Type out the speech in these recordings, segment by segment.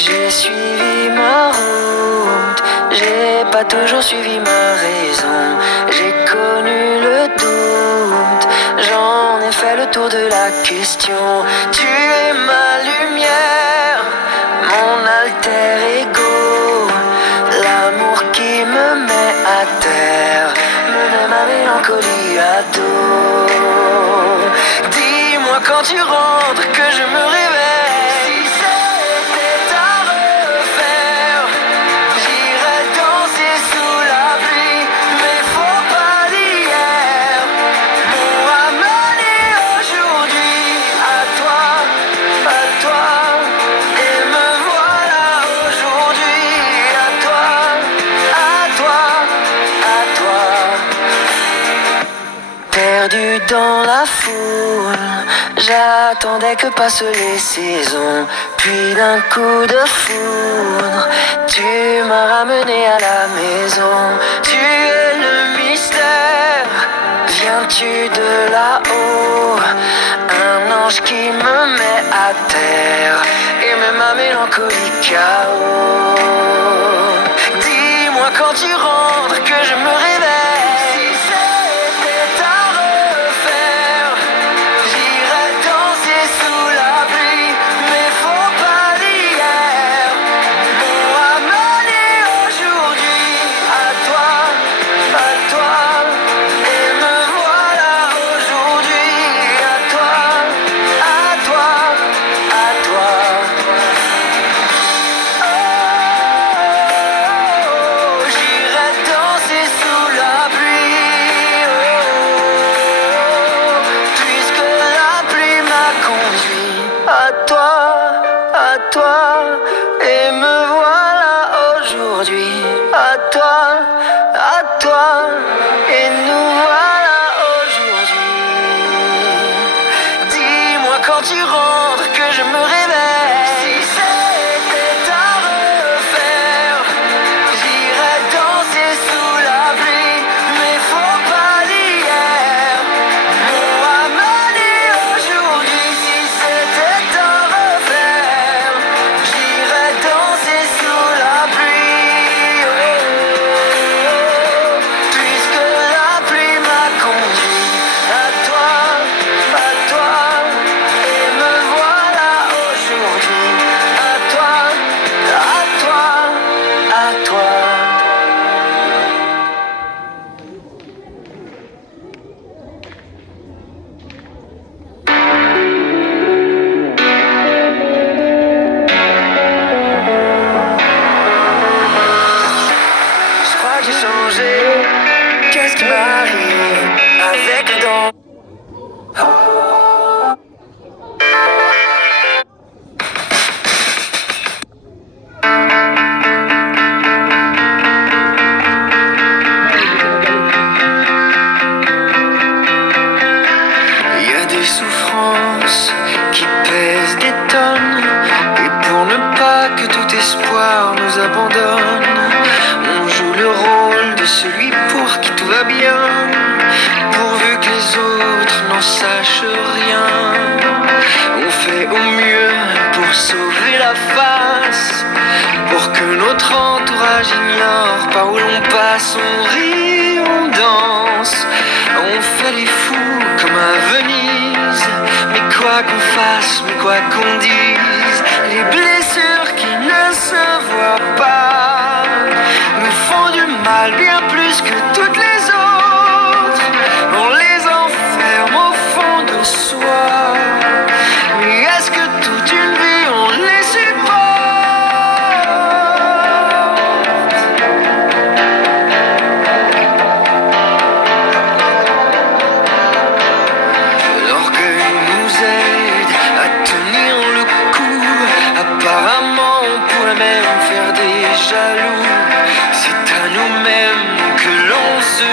J'ai suivi ma route, j'ai pas toujours suivi ma raison. J'ai connu le doute, j'en ai fait le tour de la question. Tu es ma lumière, mon alter ego, l'amour qui me met à terre, me met ma mélancolie à dos. Dis-moi quand tu rentres que je me réveille. Perdu dans la foule, j'attendais que passent les saisons. Puis d'un coup de foudre, tu m'as ramené à la maison. Tu es le mystère, viens-tu de là-haut? Un ange qui me met à terre et met ma mélancolie KO. Dis-moi quand tu rentres que je me réveille. Et me voilà aujourd'hui. À toi, et nous voilà aujourd'hui. Dis-moi quand tu rentres que je me réveille. Si c'était à refaire, j'irais danser sous la pluie. Mais faut pas d'hier m'ont amené aujourd'hui. Si c'était à refaire, j'irais danser sous la pluie. Puisque la pluie m'a conduit à toi, et me voilà aujourd'hui. À toi, à toi. Je crois que j'ai changé. Qu'est-ce qui m'arrive avec les dents? Il y a des souffrances qui pèsent des tonnes. Et pour ne pas que tout espoir nous abandonne, on joue le rôle de celui pour qui tout va bien, pourvu que les autres n'en sachent rien. On fait au mieux pour sauver la face, pour que notre entourage ignore par où l'on passe. On rit, on danse, on fait les fous comme à Venise. Mais quoi qu'on fasse, mais quoi qu'on dise, les blessures qui ne se voient pas nous font du mal bien plus que toutes les autres. On les enferme au fond de soi. Mais est-ce que toute une vie on les supporte? L'orgueil nous aide à tenir le coup. Apparemment on pourrait même faire des jaloux. C'est à nous-mêmes que l'on se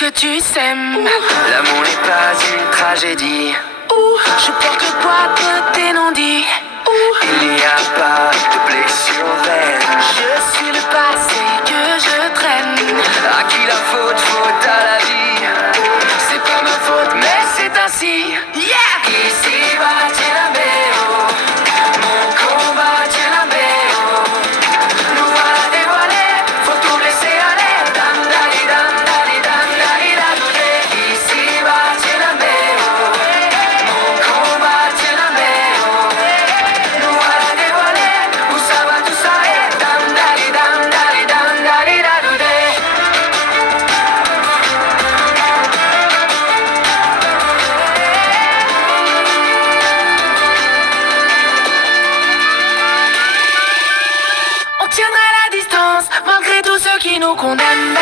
que tu s'aimes. L'amour n'est pas une tragédie. Je porte le poids de tes non-dits. Il n'y a pas de blessure vaine. Je suis le passé que je traîne. À qui la faute à la vie. C'est pas ma faute mais c'est ainsi. Yeah! Ici va tiens la méo. Mon combat tiens la méo. Nous voilà dévoilés, faut tout laisser aller. Dam dali dam dali dam dali dam dali. Ici va tiens la méo. Mon combat tiens la méo. Nous voilà dévoilés, où ça va tout s'arrêter. Dam dali dam dali dam dali dam dali. On tiendra la distance malgré tous ceux qui nous condamnent.